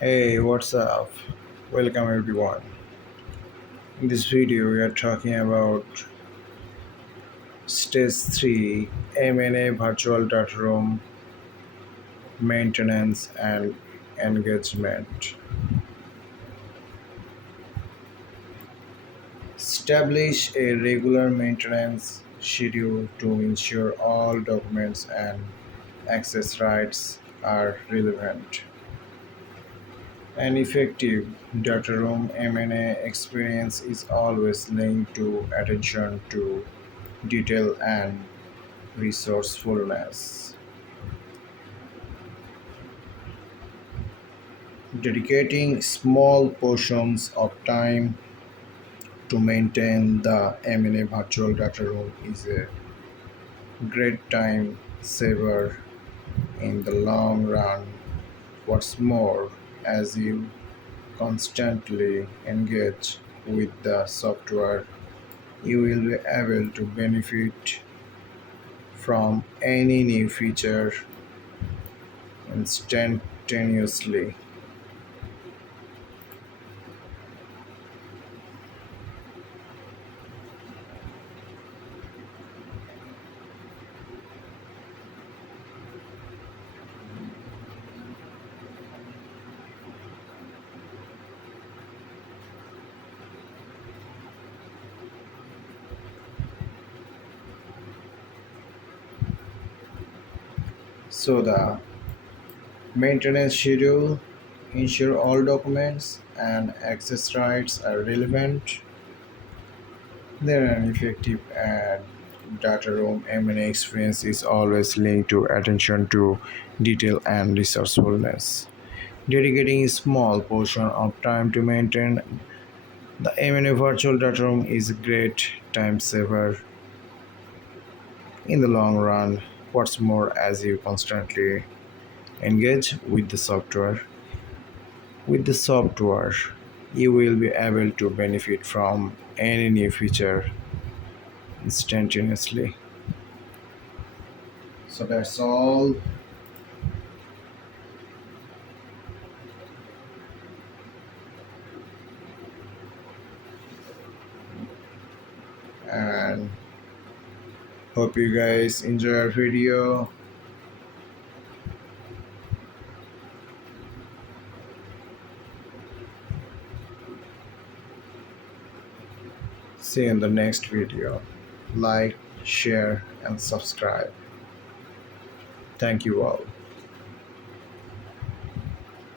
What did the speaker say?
Hey, what's up? Welcome everyone. In this video, we are talking about Stage 3 M&A Virtual Data Room Maintenance and Engagement. Establish a regular maintenance schedule to ensure all documents and access rights are relevant. An effective data room M&A experience is always linked to attention to detail and resourcefulness. Dedicating small portions of time to maintain the M&A virtual data room is a great time saver in the long run. What's more, as you constantly engage with the software, you will be able to benefit from any new feature instantaneously. So the maintenance schedule ensure all documents and access rights are relevant. Then an effective and data room M&A experience is always linked to attention to detail and resourcefulness. Dedicating a small portion of time to maintain the M&A virtual data room is a great time saver in the long run. What's more, as you constantly engage with the software, you will be able to benefit from any new feature instantaneously. So that's all. And hope you guys enjoy our video. See you in the next video. Like, share, and subscribe. Thank you all.